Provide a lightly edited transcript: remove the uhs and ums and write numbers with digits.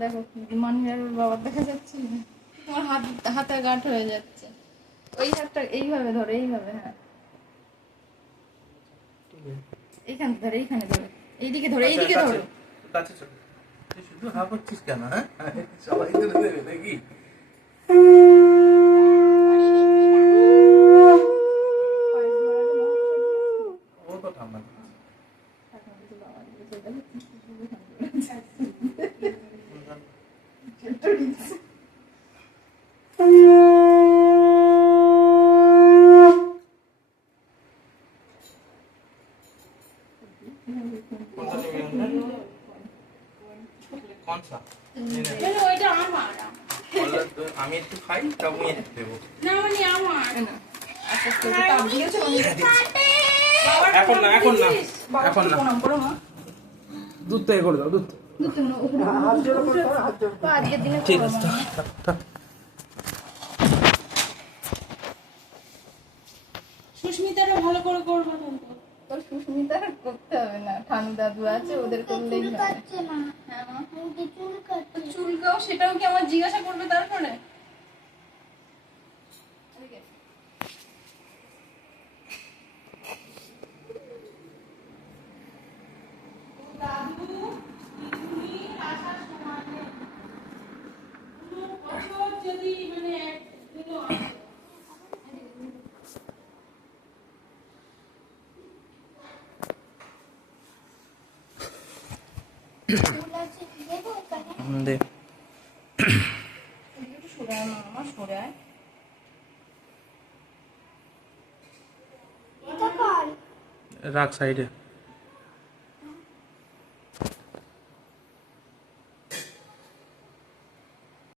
দেখো মানবির আর ওর বাবার দেখা যাচ্ছে না, তোমার হাতে গাঁট হয়ে যাচ্ছে। ওই হাতটা এইভাবে ধরো, এইভাবে, হ্যাঁ এইখানে ধরো, এইখানে ধরো, এইদিকে ধরো, এইদিকে ধরো। কাছে চলো, তুই শুধু হা করছিস কেন? হ্যাঁ সবাই ধরে দেবে নাকি? ও তো ঠান্ডা আমি একটু খাই, তখন দেবো। এখন না, এখন না, এখন না, দুধ থেকে করে দাও, দুধ। ঠিক আছে, সুস্মিতারও ভালো করে করবো। সুস্মিতার করতে হবে না, ঠান্ডা দাদু আছে, ওদের করলেই হবে। চুলকাও, সেটাও কি আমার জিজ্ঞাসা করবে তারপরে? দে রাখ সাইডে।